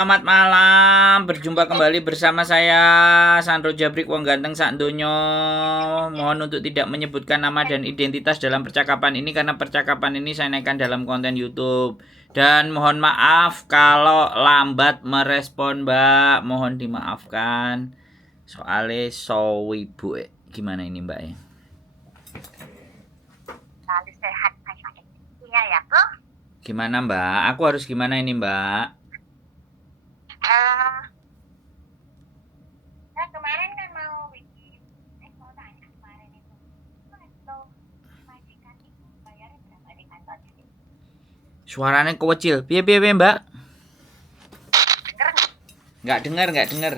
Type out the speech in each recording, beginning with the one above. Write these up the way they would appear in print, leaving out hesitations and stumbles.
Selamat malam, berjumpa kembali bersama saya Sandro Jabrik Wong Ganteng Sak Donya. Mohon untuk tidak menyebutkan nama dan identitas dalam percakapan ini karena percakapan ini saya naikkan dalam konten YouTube. Dan mohon maaf kalau lambat merespon, Mbak. Mohon dimaafkan. Soalnya wibu. Gimana ini, Mbak ya? Selalu sehat kayak iya ya, Bro. Gimana, Mbak? Aku harus gimana ini, Mbak? Saya kemarin kan mau bikin, mau tanya kemarin itu, kalau majikan itu bayarnya berapa di kantor sini? Suaranya kecil. Piye, Mbak? Dengar nggak? Nggak dengar.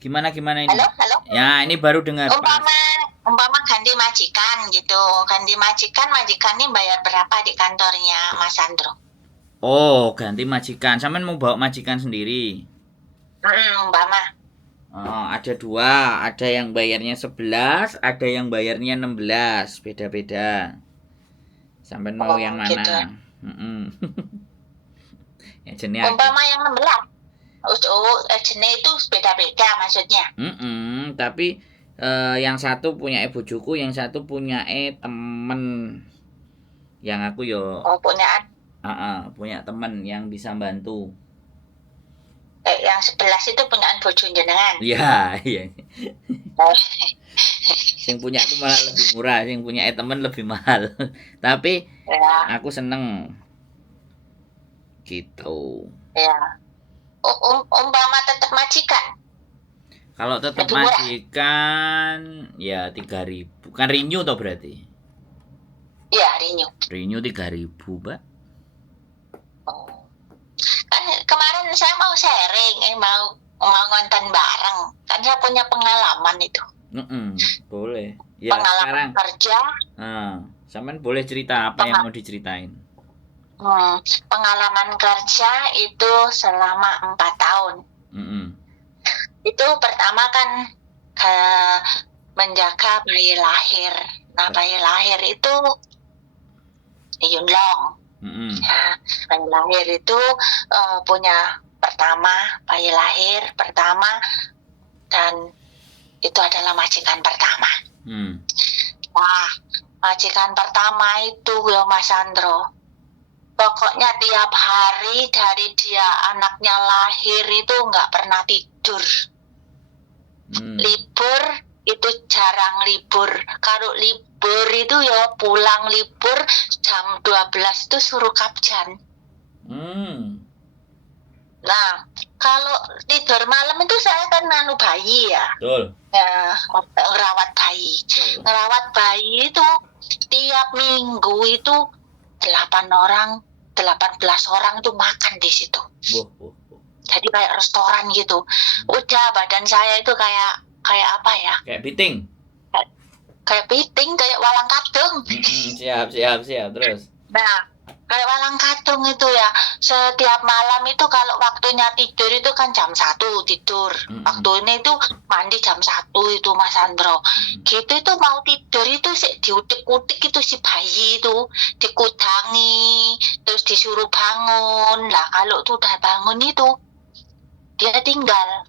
Gimana ini? Halo. Ya, ini baru dengar. Umpama ganti majikan gitu, majikan ini bayar berapa di kantornya Mas Sandro? Oh, ganti majikan. Sampean mau bawa majikan sendiri? Umpama. Oh, ada dua. Ada yang bayarnya 11, ada yang bayarnya 16. Beda-beda. Sampean mau yang mana? Gitu. Ya, jenis umpama yang 16. Jenis itu beda-beda maksudnya. Tapi yang satu punya bojoku, yang satu punya temen. Yang aku yo. Oh, punya temen yang bisa bantu. Yang 11 itu punyaan bojo jenengan. Iya. Sing punya aku malah lebih murah, sing punya temen lebih mahal. Tapi ya, aku seneng gitu. Ya. Umpama tetap majikan. Kalau tetap majikan ya 3.000. Kan renew toh berarti? Iya, renew. Renew 3.000, Mbak. Oh. Kan kemarin saya mau sharing, mau ngonten bareng. Kan saya punya pengalaman itu. Boleh. Ya, pengalaman sekarang kerja. Sampean boleh cerita apa yang mau diceritain? Pengalaman kerja itu selama 4 tahun. Itu pertama kan menjaga bayi lahir. Nah, bayi lahir itu Yunlong. Nah, bayi lahir itu punya bayi lahir pertama, dan itu adalah majikan pertama. Wah, majikan pertama itu ya Mas Sandro, pokoknya tiap hari dari dia anaknya lahir itu nggak pernah tidur. Libur itu jarang libur. Kalau libur itu ya pulang libur jam 12 itu suruh kapjan. Nah, kalau tidur malam itu saya kan bayi ya. Betul. Ngerawat bayi. Ngerawat bayi itu tiap minggu itu 18 orang itu makan di situ. Jadi kayak restoran gitu. Udah badan saya itu kayak apa ya? Kayak piting. Kayak walang kadung. Siap terus. Nah, kayak walang kadung itu ya. Setiap malam itu kalau waktunya tidur itu kan jam 1 tidur. Waktu ini itu mandi jam 1 itu Mas Sandro. Gitu itu mau tidur itu diutik-utik itu si bayi itu, dikudangi, terus disuruh bangun. Lah kalau tuh udah bangun itu dia tinggal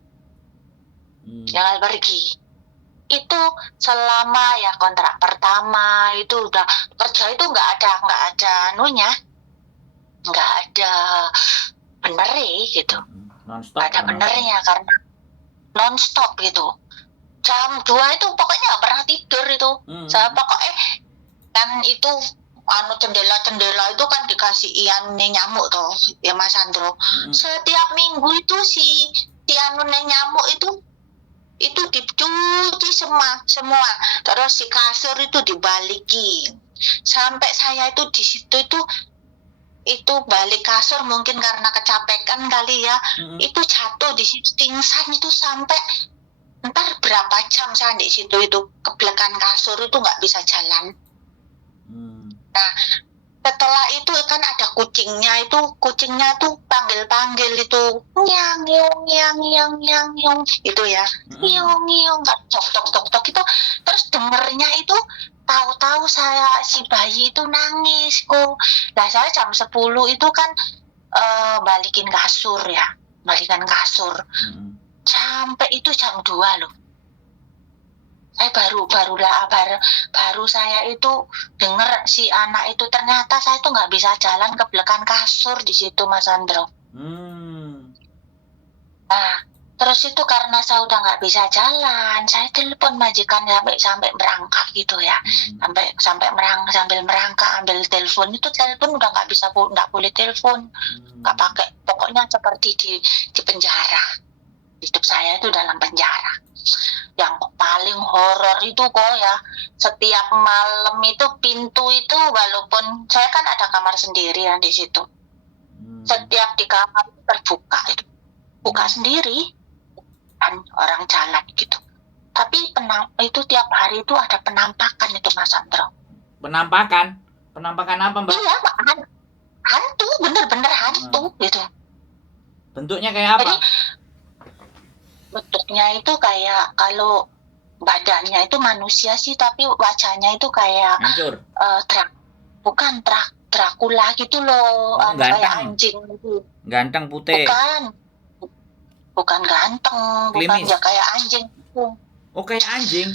pergi. Itu selama ya kontrak pertama itu udah kerja itu nggak ada bener gitu. Nggak ada benernya karena nonstop gitu. Jam 2 itu pokoknya nggak pernah tidur itu. Saya pokoknya kan itu jendela itu kan dikasih nyamuk toh ya Mas Sandro. Setiap minggu itu si nyamuk itu dicuci semua. Terus si kasur itu dibalikin. Sampai saya itu di situ itu balik kasur mungkin karena kecapekan kali ya. Itu jatuh di situ pingsan itu sampai entar berapa jam saya di situ itu kebelekan kasur itu nggak bisa jalan. Nah, setelah itu kan ada kucingnya tuh panggil itu nyang itu ya, nyong tok itu. Terus dengernya itu tahu-tahu si bayi itu nangis kok. Nah, saya jam 10 itu kan balikin kasur ya, balikan kasur. Sampai itu jam 2 loh. Saya baru saya itu dengar si anak itu, ternyata saya tuh nggak bisa jalan ke belakang kasur di situ, Mas Andro. Nah, terus itu karena saya udah nggak bisa jalan, saya telepon majikan sampai merangkak gitu ya, sambil merangkak ambil telepon, itu telepon udah nggak boleh telepon, nggak pakai, pokoknya seperti di penjara. Hidup saya itu dalam penjara. Yang paling horor itu kok ya, setiap malam itu pintu itu, walaupun saya kan ada kamar sendiri ya di situ, setiap di kamar itu terbuka, itu buka sendiri, kan orang jalan gitu. Tapi itu tiap hari itu ada penampakan itu, Mas Andro. Penampakan apa, Mbak? Iya, hantu, bener-bener hantu gitu. Bentuknya kayak apa? Jadi, bentuknya itu kayak, kalau badannya itu manusia sih, tapi wajahnya itu kayak Dracula gitu loh, kayak anjing gitu. Ganteng, putih. Bukan ganteng, bukan ya, kayak anjing gitu. Oh, kayak anjing.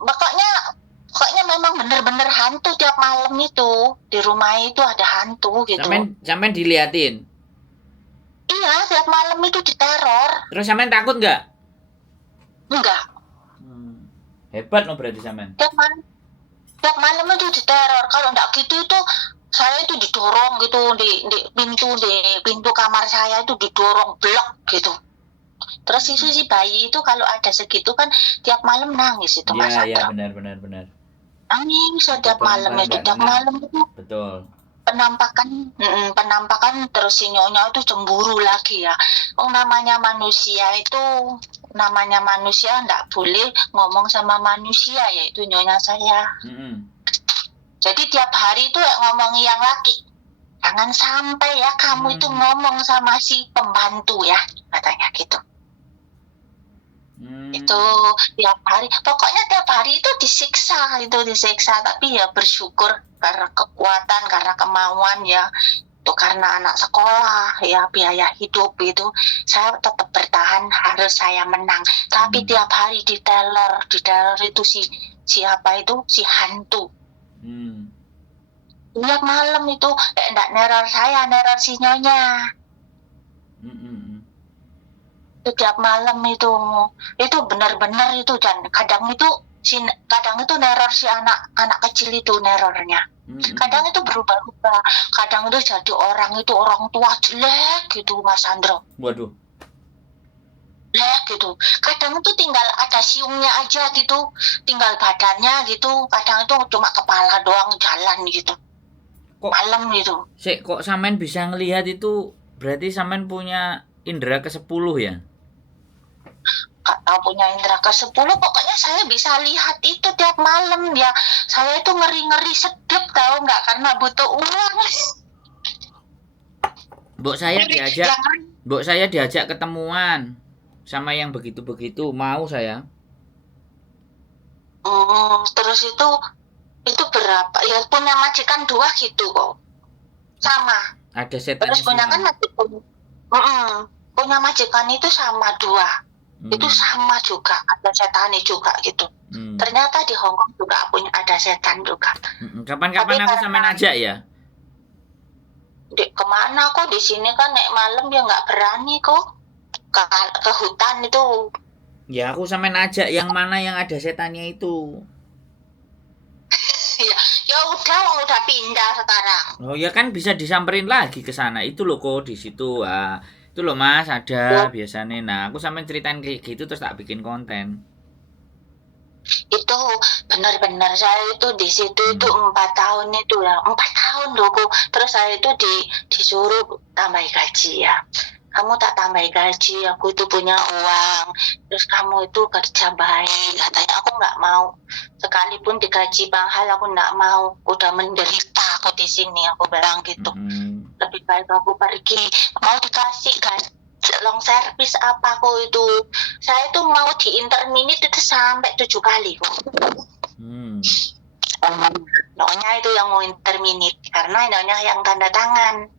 Pokoknya memang bener-bener hantu tiap malam itu. Di rumah itu ada hantu gitu. Sampean diliatin? Iya, tiap malam itu diteror. Terus sampean takut nggak? Enggak. Hebat loh berarti sampean. Tiap malam itu diteror. Kalau enggak gitu itu saya itu didorong gitu di pintu kamar saya itu didorong blok gitu. Terus itu si bayi itu kalau ada segitu kan tiap malam nangis itu, Mas Andro. Iya, benar. Nangis setiap malam itu, tiap malam itu. Betul. Penampakan terus si nyonya itu cemburu lagi ya. Namanya manusia nggak boleh ngomong sama manusia, yaitu nyonya saya. Jadi tiap hari itu ngomongi yang laki, jangan sampai ya kamu itu ngomong sama si pembantu ya, katanya gitu. Itu tiap hari, pokoknya tiap hari itu disiksa, tapi ya bersyukur karena kekuatan, karena kemauan ya, itu karena anak sekolah ya, biaya hidup itu, saya tetap bertahan, harus saya menang. Tapi tiap hari diteror itu si hantu. Tiap malam itu enggak neror saya, neror si nyonya. Tiap malam itu benar-benar itu, dan kadang itu neror si anak kecil itu nerornya. Kadang itu berubah-ubah, kadang itu jadi orang tua jelek gitu, Mas Andro. Waduh. Jelek gitu. Kadang itu tinggal ada siungnya aja gitu, tinggal badannya gitu. Kadang itu cuma kepala doang jalan gitu. Malam gitu. Kok sampean bisa ngelihat itu, berarti sampean punya indera ke-10 ya? Atau punya indera ke-10, pokoknya saya bisa lihat itu tiap malam ya. Saya itu ngeri-ngeri sedep, tahu nggak, karena butuh uang. Mbok saya diajak ketemuan sama yang begitu-begitu, mau saya. Terus itu berapa ya, punya majikan 2 gitu kok, sama. Ada setannya. Terus punya majikan itu sama 2. Itu sama juga, ada setannya juga gitu. Ternyata di Hongkong juga ada setan juga. Kapan-kapan aku sampean ajak ya? Kemana kok, di sini kan naik malam ya nggak berani kok ke hutan itu. Ya aku sampean ajak yang mana yang ada setannya itu. Ya udah pindah sekarang. Oh ya kan bisa disamperin lagi ke sana. Itu loh kok di situ. Itu loh Mas, ada biasanya. Nah, aku sampean ceritain kayak gitu terus tak bikin konten. Itu benar-benar saya itu di situ itu 4 tahun itu ya. 4 tahun loh kok. Terus saya itu disuruh tambah gaji ya. Kamu tak tambah gaji, aku itu punya uang. Terus kamu itu kerja baik, katanya. Aku nggak mau. Sekalipun digaji mahal, aku nggak mau. Udah menderita aku di sini, aku bilang gitu. Lebih baik aku pergi. Mau dikasih long service apa kok itu. Saya itu mau di interminute itu sampai 7 kali kok. Nyonya itu yang mau interminate karena nyonya yang tanda tangan.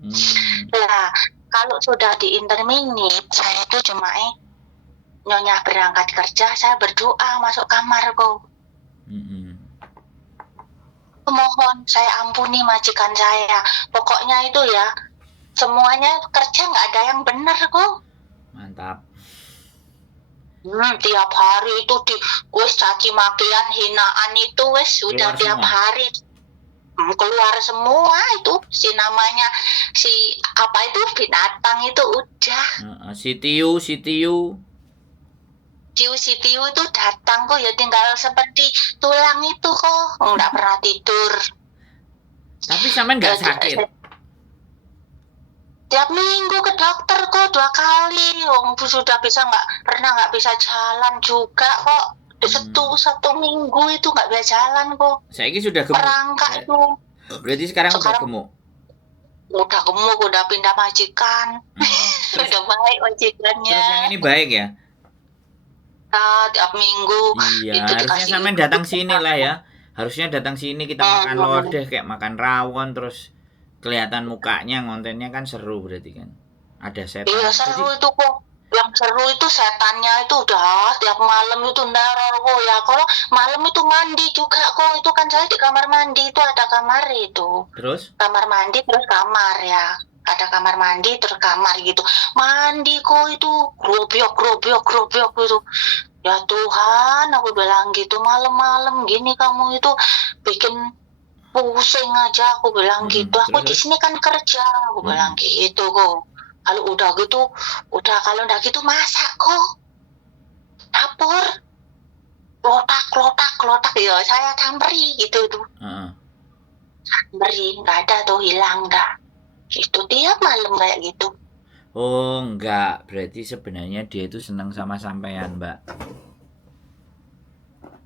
Nah, kalau sudah di interminate, saya itu cuma nyonya berangkat kerja, saya berdoa masuk kamar kok. Mohon saya ampuni majikan saya. Pokoknya itu ya, semuanya kerja nggak ada yang benar kok. Mantap. Tiap hari itu wes caci makian, hinaan itu wes sudah tiap hari keluar semua itu si apa itu binatang itu udah. Si Tiu itu datang kok ya tinggal seperti tulang itu kok, nggak pernah tidur. Tapi sampean nggak sakit? Tiap minggu ke dokter kok 2 kali. Sudah nggak bisa jalan juga kok. Satu minggu itu nggak bisa jalan kok. Saya ini sudah gemuk. Perangkak itu. Berarti sekarang udah gemuk. Udah gemuk, udah pindah majikan. Udah baik majikannya. Terus yang ini baik ya? Tiap minggu. Iya, harusnya sampean datang sini lah ya. Harusnya datang sini kita makan lodeh kayak makan rawon terus kelihatan mukanya, ngontennya kan seru berarti kan. Ada setan. Iya seru itu kok. Yang seru itu setannya itu udah tiap malam itu neror kok ya. Kalau malam itu mandi juga kok. Itu kan saya di kamar mandi itu ada kamar itu. Terus? Kamar mandi terus kamar ya. Ada kamar mandi terus kamar gitu. Mandi kok itu grobyok gitu. Ya Tuhan, aku bilang gitu, malam-malam gini kamu itu bikin pusing aja, aku bilang gitu. Aku di sini kan kerja, aku bilang gitu kok. Kalau udah gitu masak kok. Dapur klotak ya saya camperi gitu tuh. Camperi, nggak ada tuh, hilang dah. Itu tiap malam kayak gitu. Oh enggak, berarti sebenarnya dia itu senang sama sampean, Mbak.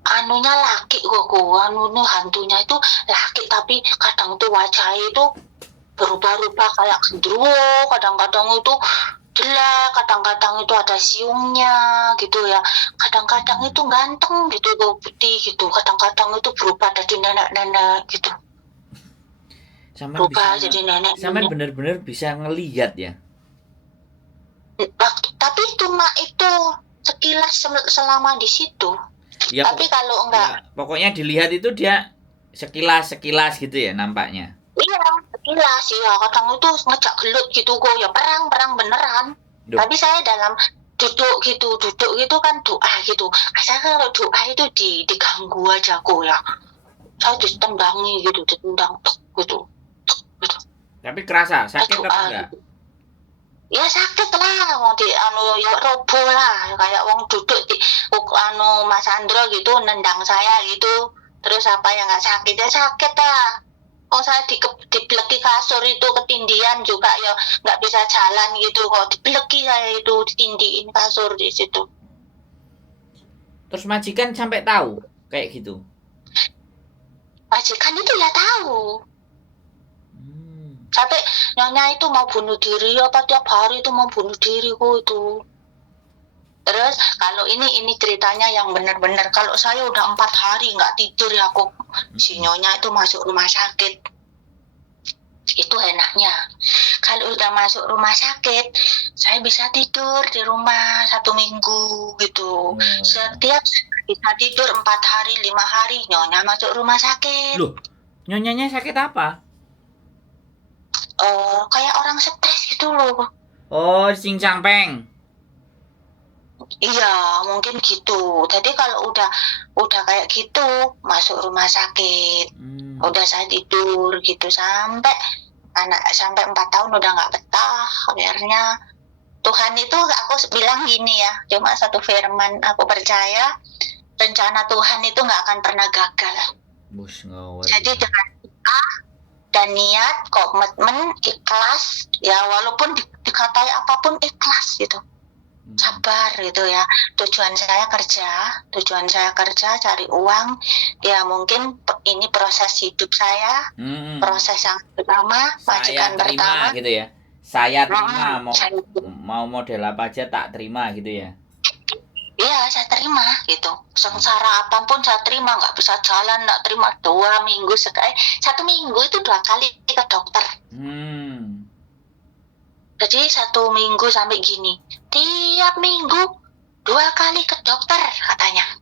Anunya laki kok, hantunya itu laki, tapi kadang tuh wajah itu berubah-ubah kayak gendruwo, kadang-kadang itu jelek, kadang-kadang itu ada siungnya gitu ya, kadang-kadang itu ganteng gitu, putih gitu, kadang-kadang itu berubah jadi nenek-nenek gitu. Berubah jadi nenek-nenek. Sampean bener-bener bisa ngelihat ya? Tapi cuma itu sekilas selama di situ. Ya, tapi kalau enggak ya, pokoknya dilihat itu dia sekilas gitu ya nampaknya. Iya, sekilas ya, kadang itu ngejak gelut gitu kok, ya perang beneran. Duh. Tapi saya dalam duduk gitu kan doa gitu. Saya kalau doa itu diganggu aja kok ya. Saya ditendangi gitu, ditendang gitu. Tapi kerasa sakit apa enggak? Gitu. Ya sakit lah, wong ya roboh lah, kayak wong duduk di Mas Andro gitu nendang saya gitu. Terus apa yang nggak sakit ya sakit lah. Saya dibeleki kasur itu ketindian juga ya, nggak bisa jalan gitu kok, dibeleki saya itu, ditindiin kasur di situ. Terus majikan sampai tahu kayak gitu? Majikan itu ya tahu. Sampai nyonya itu mau bunuh diri apa tiap hari itu mau bunuh diri kok itu. Terus kalau ini ceritanya yang benar-benar, kalau saya udah 4 hari nggak tidur ya kok, si nyonya itu masuk rumah sakit. Itu enaknya. Kalau udah masuk rumah sakit, saya bisa tidur di rumah 1 minggu gitu. Setiap bisa tidur 4 hari, 5 hari, nyonya masuk rumah sakit. Loh, nyonyanya sakit apa? Kayak orang stres gitu loh. Oh, cincang peng. Iya, mungkin gitu. Jadi kalau udah kayak gitu masuk rumah sakit, udah saya tidur gitu sampai 4 tahun udah nggak betah. Akhirnya Tuhan itu aku bilang gini ya, cuma satu firman, aku percaya rencana Tuhan itu nggak akan pernah gagal. Jadi dengan kita dan niat, komitmen, ikhlas, ya walaupun dikatai apapun ikhlas gitu. Sabar gitu ya. Tujuan saya kerja cari uang. Ya mungkin ini proses hidup saya, proses yang pertama, majikan pertama gitu ya. Saya terima mau model apa aja tak terima gitu ya. Iya, saya terima gitu. Sengsara apapun saya terima, nggak bisa jalan, nggak terima 2 minggu sekali. 1 minggu itu 2 kali ke dokter. Jadi 1 minggu sampai gini, tiap minggu 2 kali ke dokter katanya.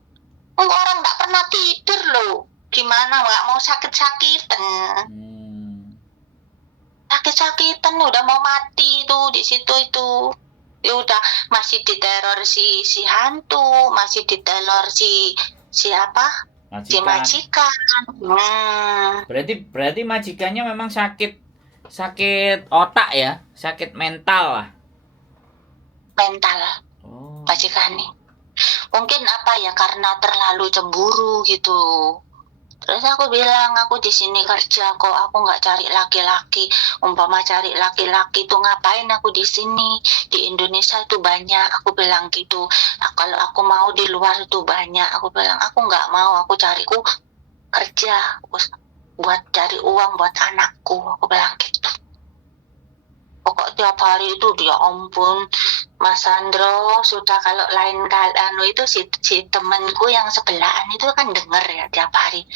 Orang nggak pernah tidur loh. Gimana nggak mau sakit-sakitan? Sakit-sakitan udah mau mati tuh di situ itu. Ya udah masih diteror si hantu, masih diteror si apa? Si majikan. Berarti majikannya memang sakit otak ya, sakit mental lah. Mental. Majikannya. Mungkin apa ya, karena terlalu cemburu gitu. Terus aku bilang, aku di sini kerja kok, aku nggak cari laki-laki. Umpama cari laki-laki tuh ngapain aku di sini? Di Indonesia itu banyak, aku bilang gitu. Nah, kalau aku mau di luar itu banyak, aku bilang aku nggak mau, aku cariku kerja buat cari uang buat anakku, aku bilang gitu. Pokok tiap hari itu dia ampun, Mas Sandro, sudah kalau lain kali itu si temanku yang sebelahan itu kan denger ya tiap hari.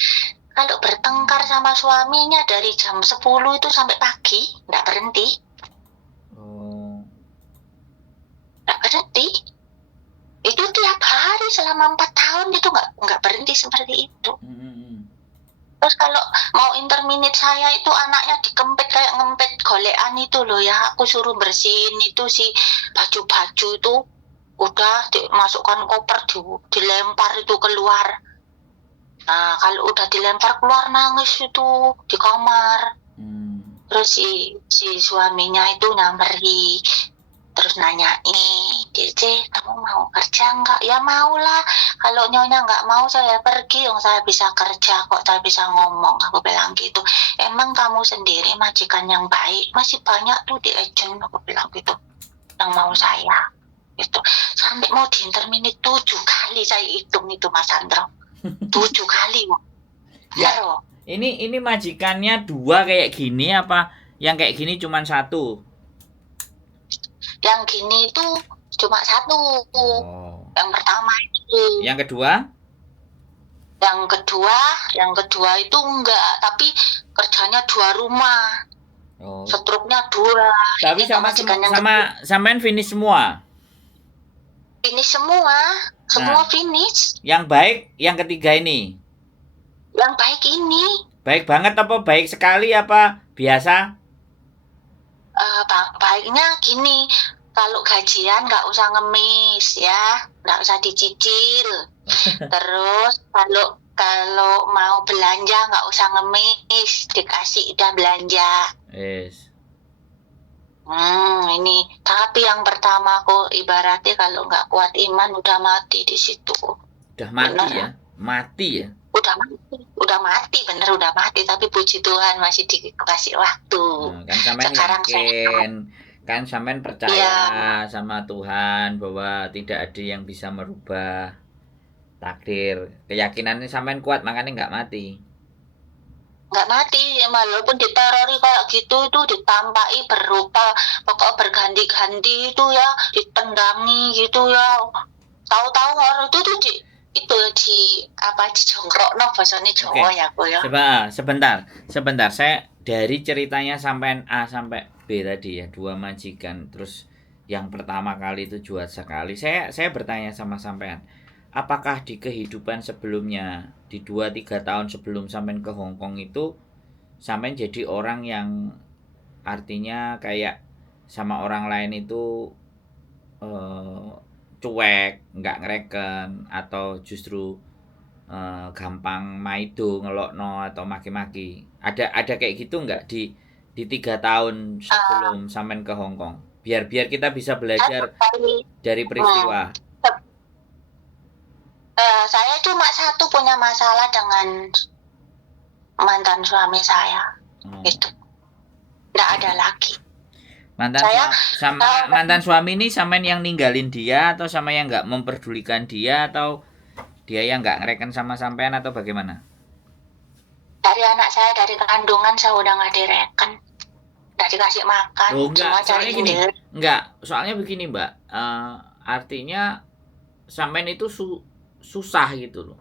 Kalau bertengkar sama suaminya dari jam 10 itu sampai pagi, nggak berhenti. Nggak berhenti. Itu tiap hari selama 4 tahun itu nggak berhenti seperti itu. Terus kalau mau interminate saya itu anaknya dikempit kayak ngempet golean itu loh ya. Aku suruh bersihin itu si baju-baju itu. Udah dimasukkan koper, dilempar itu keluar. Nah kalau udah dilempar keluar nangis itu di kamar. Terus si suaminya itu nyamperin. Terus nanya, kamu mau kerja nggak? Ya mau lah. Kalau nyonya nggak mau saya pergi, saya bisa kerja kok, saya bisa ngomong. Aku bilang gitu. Emang kamu sendiri majikan yang baik, masih banyak tuh di agent, aku bilang gitu. Yang mau saya. Gitu. Sampai mau diinterminate 7 kali saya hitung itu Mas Sandro. 7 kali. Ya, ini majikannya 2 kayak gini apa? Yang kayak gini cuma 1? Yang gini itu cuma 1. Yang pertama itu. Yang kedua? Yang kedua itu enggak, tapi kerjanya 2 rumah. Struknya 2. Tapi sampean finish semua? Finish semua. Semua finish. Yang baik yang ketiga ini? Yang baik ini. Baik banget apa baik sekali apa biasa? Baiknya gini, kalau gajian nggak usah ngemis ya, nggak usah dicicil. Terus kalau mau belanja nggak usah ngemis, dikasih udah belanja. Ini tapi yang pertama aku ibaratnya kalau nggak kuat iman udah mati di situ. Udah mati bener, ya? Mati ya? Udah mati bener, udah mati, tapi puji Tuhan masih dikasih waktu. Kan sampean yakin, kan sampean percaya sama Tuhan bahwa tidak ada yang bisa merubah takdir. Keyakinannya sampean kuat, makanya nggak mati. Nggak mati, walaupun diterori kayak gitu itu ditampai berupa pokok berganti-ganti itu ya, ditendangi gitu ya. Tahu-tahu orang itu tuh dijongkrok bahasanya Jawa ya aku ya. Sebentar. Saya dari ceritanya sampai A sampai B tadi ya, 2 majikan, terus yang pertama kali itu jual sekali. Saya bertanya sama sampean, apakah di kehidupan sebelumnya di 2-3 tahun sebelum sampean ke Hong Kong itu sampean jadi orang yang artinya kayak sama orang lain itu cuek, nggak ngereken, atau justru gampang maido, ngelokno atau maki-maki? Ada kayak gitu nggak di 3 tahun sebelum sampean ke Hong Kong? Biar kita bisa belajar dari peristiwa. Saya cuma satu punya masalah dengan mantan suami saya, itu nggak ada lagi. Mantan suami ini sampean yang ninggalin dia atau sama yang nggak memperdulikan dia, atau dia yang nggak ngereken sama sampean, atau bagaimana? Dari anak saya, dari kandungan saya udah nggak direken, udah dikasih makan, cuma cari sendiri. Soalnya begini Mbak, artinya sampean itu susah gitu loh.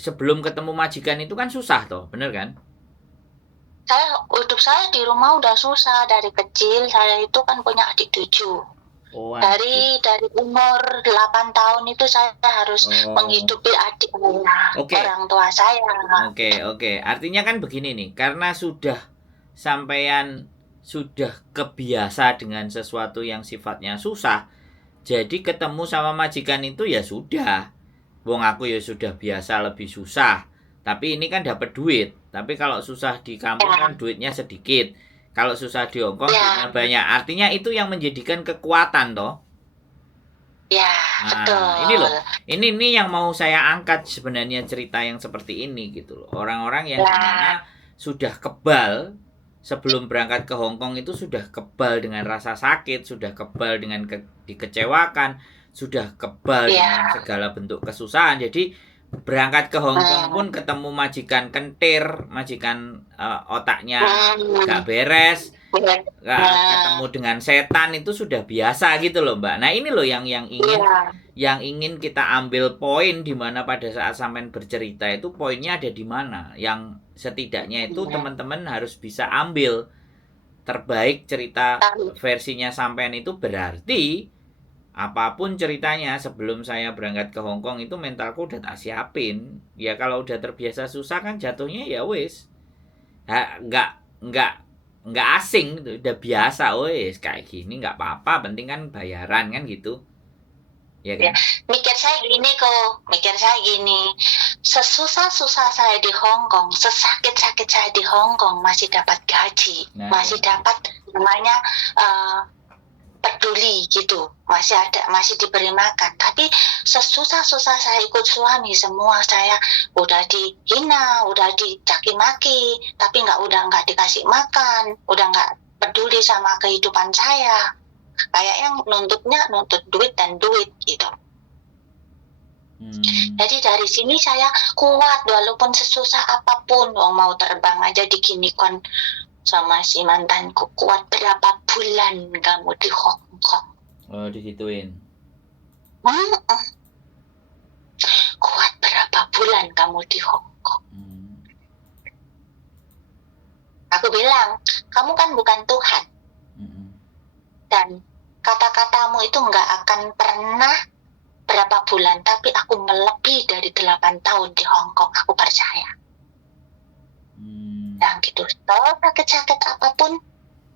Sebelum ketemu majikan itu kan susah toh, bener kan? Hidup saya di rumah udah susah dari kecil. Saya itu kan punya adik 7. Dari umur 8 tahun itu saya harus menghidupi adik orang tua saya. Oke. Artinya kan begini nih, karena sampean sudah kebiasa dengan sesuatu yang sifatnya susah, jadi ketemu sama majikan itu ya sudah. Wong aku ya sudah biasa lebih susah. Tapi ini kan dapat duit. Tapi kalau susah di kampung kan duitnya sedikit. Kalau susah di Hongkong duitnya banyak. Artinya itu yang menjadikan kekuatan toh. Ya, betul. Ini loh. Ini yang mau saya angkat sebenarnya, cerita yang seperti ini gitu loh. Orang-orang yang dimana sudah kebal sebelum berangkat ke Hongkong itu sudah kebal dengan rasa sakit, sudah kebal dengan dikecewakan, sudah kebal dengan segala bentuk kesusahan. Jadi berangkat ke Hongkong pun ketemu majikan kentir, majikan otaknya gak beres, ketemu dengan setan itu sudah biasa gitu loh Mbak. Nah ini loh yang ingin kita ambil poin, di mana pada saat sampean bercerita itu poinnya ada di mana, yang setidaknya itu teman-teman harus bisa ambil terbaik cerita versinya sampean itu. Berarti apapun ceritanya sebelum saya berangkat ke Hongkong itu mentalku udah tak siapin. Ya kalau udah terbiasa susah kan jatuhnya ya wis. Nggak asing gitu, udah biasa wis kayak gini, nggak apa-apa, penting kan bayaran kan gitu. Ya kan? Mikir saya gini, sesusah-susah saya di Hongkong, sesakit-sakit saya di Hongkong masih dapat gaji, masih dapat namanya peduli gitu, masih diberi makan. Tapi sesusah-susah saya ikut suami, semua saya udah dihina, udah dicaci maki, tapi nggak dikasih makan, udah nggak peduli sama kehidupan saya. Kayak yang nuntut duit dan duit gitu. Jadi dari sini saya kuat, walaupun sesusah apapun. Mau terbang aja diginikan sama si mantanku, kuat berapa bulan kamu di Hongkong. Oh, digituin. Kuat berapa bulan kamu di Hongkong. Aku bilang, kamu kan bukan Tuhan. Dan kata-katamu itu nggak akan pernah berapa bulan, tapi aku melebihi dari 8 tahun di Hongkong, aku percaya. Dan gitu, kalau sakit-sakit apapun,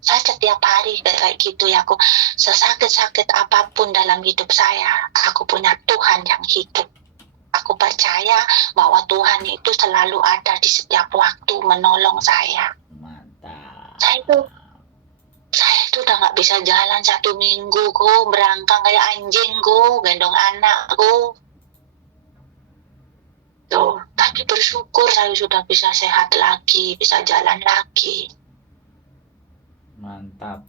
saya setiap hari kayak gitu ya, aku sesakit-sakit apapun dalam hidup saya, aku punya Tuhan yang hidup. Aku percaya bahwa Tuhan itu selalu ada di setiap waktu menolong saya. Mantap. Saya itu udah nggak bisa jalan 1 minggu, berangkang kayak anjing, gendong anakku. Tuh, tapi bersyukur saya sudah bisa sehat lagi, bisa jalan lagi. Mantap.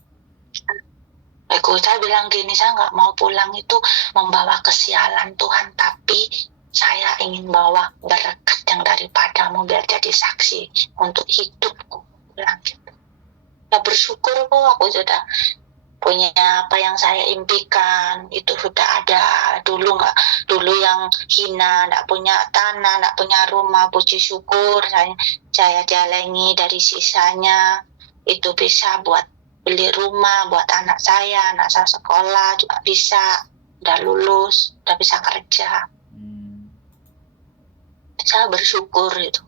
Saya bilang gini, saya nggak mau pulang itu membawa kesialan Tuhan, tapi saya ingin bawa berkat yang daripadamu biar jadi saksi untuk hidupku. Bilang gitu. Ya bersyukur aku sudah punya apa yang saya impikan, itu sudah ada. Dulu yang hina, nggak punya tanah, nggak punya rumah, puji syukur saya jalani dari sisanya itu bisa buat beli rumah buat anak saya sekolah juga bisa, udah lulus, udah bisa kerja. Saya bersyukur itu.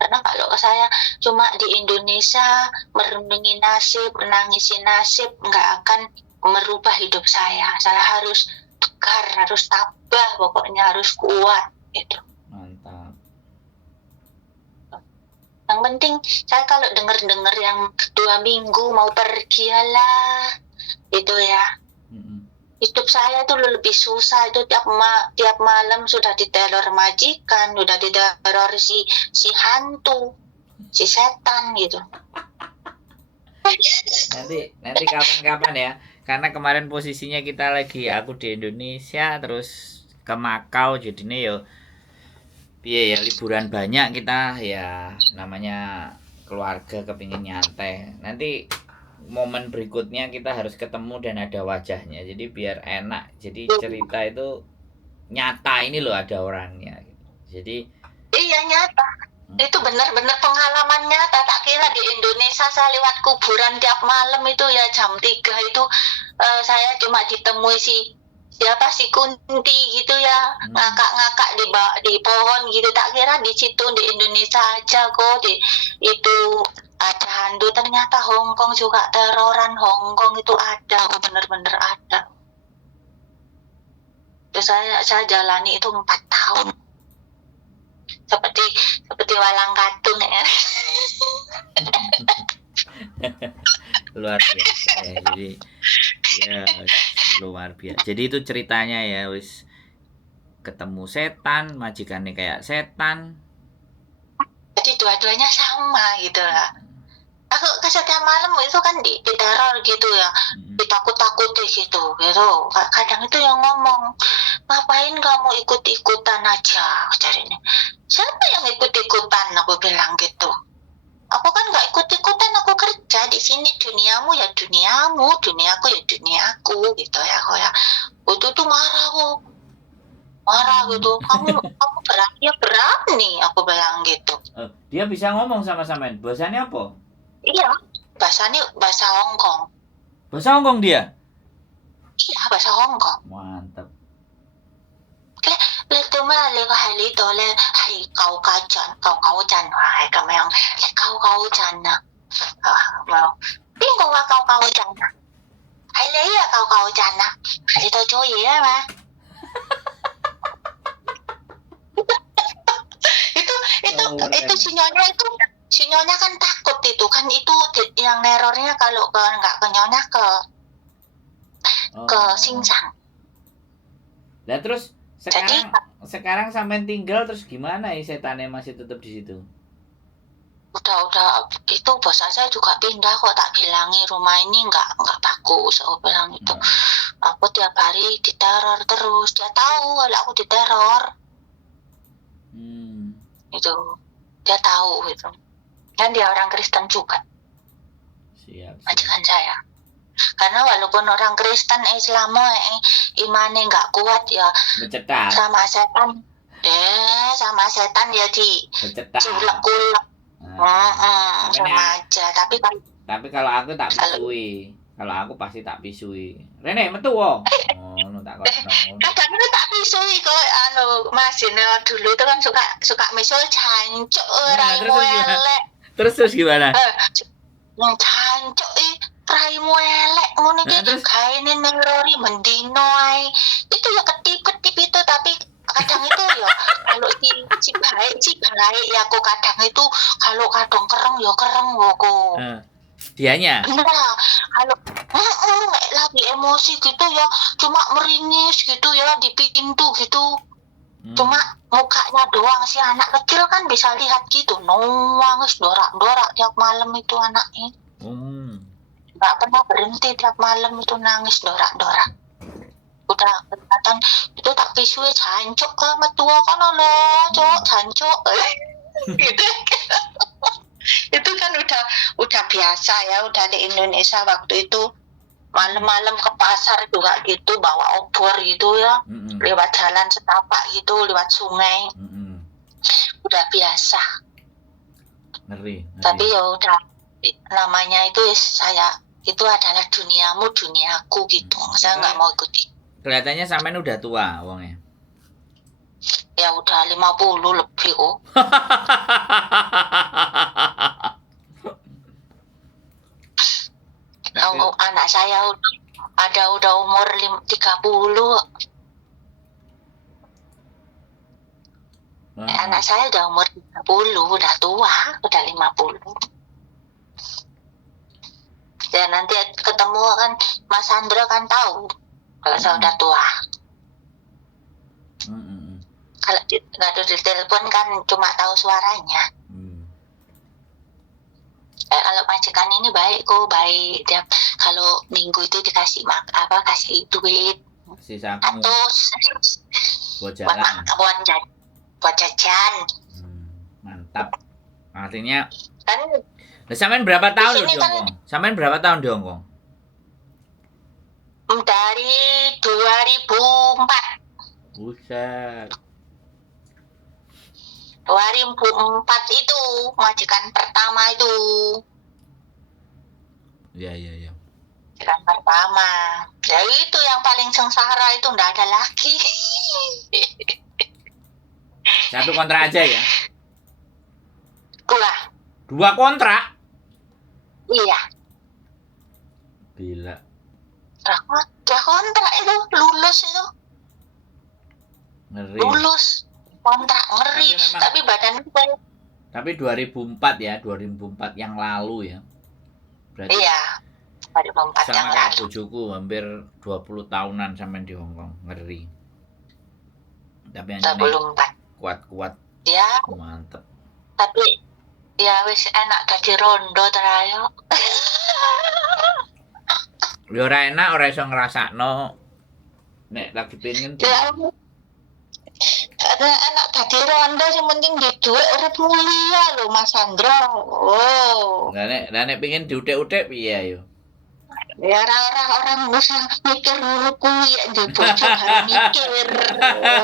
Karena kalau saya cuma di Indonesia merundungi nasib, menangisi nasib, nggak akan merubah hidup saya. Saya harus tegar, harus tabah, pokoknya harus kuat gitu. Mantap. Yang penting saya kalau dengar yang 2 minggu mau pergi lah, itu ya. Hidup saya itu lebih susah, itu tiap malam sudah diteror majikan, sudah diteror si hantu, si setan gitu. Nanti kapan-kapan ya, karena kemarin posisinya kita lagi, aku di Indonesia terus ke Makau, jadinya yo piye ya, liburan banyak kita ya, namanya keluarga kepingin nyantai. Nanti momen berikutnya kita harus ketemu dan ada wajahnya. Jadi biar enak. Jadi cerita itu nyata, ini loh ada orangnya. Jadi iya nyata. Itu benar-benar pengalaman nyata. Tak kira di Indonesia saya lewat kuburan tiap malam itu ya jam 3 itu saya cuma ditemui siapa si Kunti gitu ya, ngakak-ngakak di pohon gitu. Tak kira di situ di Indonesia aja kok itu ada hantu. Ternyata Hong Kong juga teroran. Hong Kong itu ada, benar-benar ada. Terus saya jalani itu 4 tahun. Seperti walang katung ya. Luar biasa ya. Jadi ya luar biasa. Jadi itu ceritanya ya, wis ketemu setan, majikannya kayak setan. Jadi dua-duanya sama gitu lah. Aku setiap malam itu kan diteror gitu ya, ditakut-takuti gitu. Kadang itu yang ngomong, ngapain kamu ikut-ikutan aja, carinya. Siapa yang ikut-ikutan? Aku bilang gitu. Aku kan nggak ikut-ikutan, aku kerja di sini. Duniamu ya duniamu, duniaku ya duniaku gitu ya. Aku ya, itu tuh marah gitu. Kamu berani ya berani, aku bilang gitu. Dia bisa ngomong sama samain. Bahasanya apa? Iya, bahasanya bahasa Hong Kong. Bahasa Hong Kong dia? Iya, bahasa Hong Kong. Mantap. Lê tôi mới lê có hai lý tôi lê hay câu câu chân hay cầm yang câu chân nè mà biết con qua câu chân nè hãy lấy ra câu chân nè thì tôi chơi gì đó mà itu si nyonya kan takut itu kan itu yang nerornya kalau nggak ke nyonya ke Singsang. Nah terus sekarang sampai tinggal terus gimana ya, setannya masih tetap di situ? Udah itu bos saya juga pindah kok, tak bilangi rumah ini nggak bagus. Aku bilang itu aku tiap hari diteror terus. Dia tahu kalau aku diteror. Itu dia tahu gitu. Dan dia orang Kristen juga. Siap. Majikan saya. Karena walaupun orang Kristen Islam imannya nggak kuat ya, bercetak sama setan ya diculek-culek sama aja. Tapi kalau aku tak pisui, kalau aku pasti tak pisui. Rene metu wo. Tak kadang itu tak pisui kok Mas ini dulu itu kan suka misal cancuk raimu elek. Terus gimana? Cancuk raimu elek ngono iki gaene nerori mendino ae. Itu ya ketip-ketip itu, tapi kadang itu ya kalau si baik ya aku kadang itu kalau kadang kereng ya kereng woko. Dianya? Nah, kalau lagi emosi gitu ya cuma meringis gitu ya di pintu gitu. Cuma mukanya doang, si anak kecil kan bisa lihat gitu. Nangis dorak-dorak tiap malam itu anaknya. Nggak pernah berhenti tiap malam itu nangis dorak-dorak. Udah kelihatan itu tak pisui cancuk ke metua kan lo cok cancuk gitu. Itu kan udah biasa ya, udah di Indonesia waktu itu malam-malam ke pasar juga gitu bawa obor gitu ya, lewat jalan setapak gitu, lewat sungai. Udah biasa. Ngeri. Tapi ya udah namanya itu saya itu adalah duniamu duniaku gitu. Saya nggak mau ikuti. Kelihatannya sampean udah tua wongnya. Ya udah 50 lebih kok. Anak saya udah umur 30. Anak saya udah umur 30, udah tua, udah 50. Dan nanti ketemu kan Mas Sandro kan tahu kalau saya udah tua. Kalau nggak di telepon kan cuma tahu suaranya. Kalau majikan ini baik kok, baik. Dia kalau minggu itu dikasih kasih duit. Atau buat jajan. Mantap. Artinya kan Nah, sampean berapa tahun sini di kan- Hongkong? Sampean berapa tahun di Hongkong? Dari 2004. Buset. 2004 itu majikan pertama itu. Iya, iya, iya. Majikan pertama. Ya itu yang paling sengsara itu nggak ada lagi. Satu kontrak aja ya. Dua. 2 kontrak. Iya. Gila. Dua kontrak itu lulus itu. Ngeri. Lulus kontrak ngeri. Tapi memang- Tapi badan saya. Tapi 2004 ya, 2004 yang lalu ya. Berarti Iya. 2004 yang sama kayak lalu. bojoku hampir 20 tahunan sampean di Hongkong. Ngeri. Tapi yang ini 2004. kuat-kuat, Ya, mantep. tapi ya wis enak dadi rondo terayo. Ya ora enak, ora iso ngrasakno. Nek lagi pengen Ya, ada enak dadi rondo sing penting di duit urip mulia lho Mas Sandro. Oh. Lah nek pengen diutek-utek piye yo? Ya orang usah mikir ngono kuwi ya di bojo baru mikir.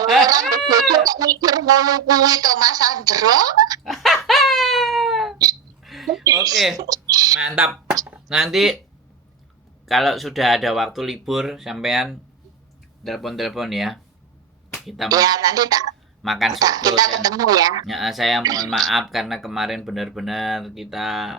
Orang di bojo kok mikir ngono kuwi to Mas Sandro. Oke, mantap. Nanti kalau sudah ada waktu libur sampean telepon-telepon ya. Kita Ya nanti makan soto. kita ketemu ya. Ya, saya mohon maaf karena kemarin benar-benar kita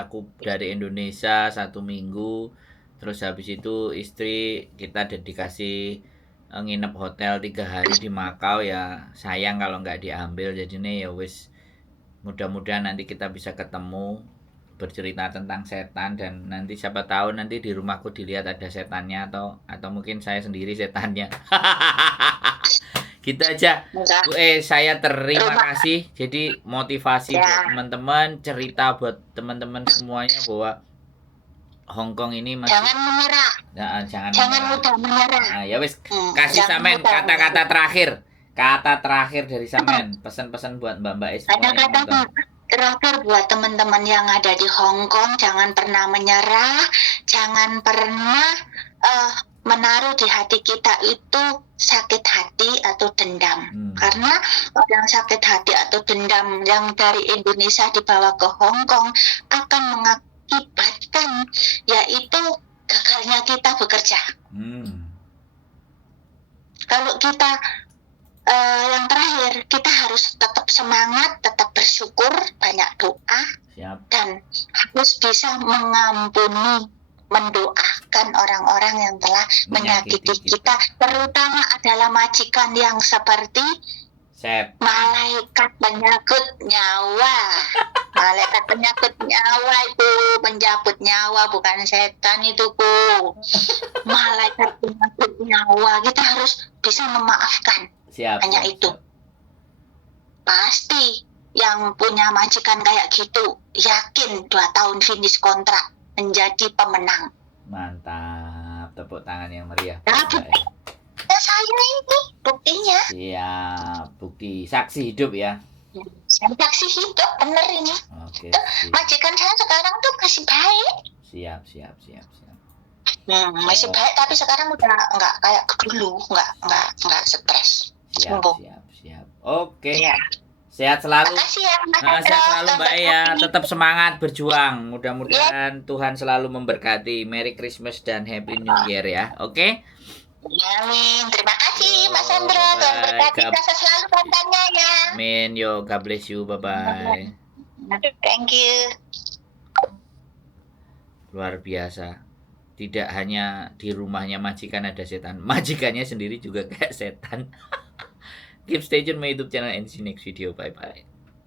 aku dari Indonesia 1 minggu, terus habis itu istri kita dedikasi nginep hotel 3 hari di Makau ya, sayang kalau nggak diambil, jadinya ya wis, mudah-mudahan nanti kita bisa ketemu bercerita tentang setan, dan nanti siapa tahu nanti di rumahku dilihat ada setannya atau mungkin saya sendiri setannya. Gitu aja. Saya terima kasih. Jadi motivasi Ya. buat teman-teman, cerita buat teman-teman semuanya bahwa Hongkong ini masih Jangan menyerah. Nah, jangan menyerah. Mudah menyerah. Nah, ya wis, kasih jangan Samen mudah kata-kata terakhir. Kata terakhir dari Samen, pesan-pesan buat Mbak-mbak semua yang Kata-kata nonton. terakhir buat teman-teman yang ada di Hong Kong, jangan pernah menyerah, jangan pernah menaruh di hati kita itu sakit hati atau dendam. Karena orang sakit hati atau dendam yang dari Indonesia dibawa ke Hong Kong akan mengakibatkan yaitu gagalnya kita bekerja. Kalau kita yang terakhir, kita harus tetap semangat, tetap bersyukur, banyak doa. Siap. Dan harus bisa mengampuni, mendoakan orang-orang yang telah menyakiti kita, terutama adalah majikan yang seperti malaikat penyakut nyawa. Malaikat penyakut nyawa itu penjabut nyawa, bukan setan itu ku. Malaikat penyakut nyawa, kita harus bisa memaafkan. Siap. Hanya itu. Pasti yang punya majikan kayak gitu yakin 2 tahun finish kontrak menjadi pemenang. Mantap, tepuk tangan yang meriah. Ya saya ini buktinya. Siap, bukti saksi hidup ya. Saksi hidup bener ini. Oke. Majikan saya sekarang tuh masih baik. Siap. Masih baik, tapi sekarang udah nggak kayak dulu, nggak stres. Siap. Oke. Ya. Sehat selalu. Makasih ya, Mas Sehat Sandro. selalu Mbak Ea, tetap semangat berjuang. Mudah-mudahan Tuhan selalu memberkati. Merry Christmas dan Happy New Year ya. Oke? Amin. Terima kasih Yo, Mas Sandro. bye-bye. Tuhan berkati kita selalu kontennya ya. Amin. Yo, God bless you. Bye-bye. Thank you. Luar biasa. Tidak hanya di rumahnya majikan ada setan, majikannya sendiri juga kayak setan. Keep stay tune my YouTube channel and see you next video. Bye-bye.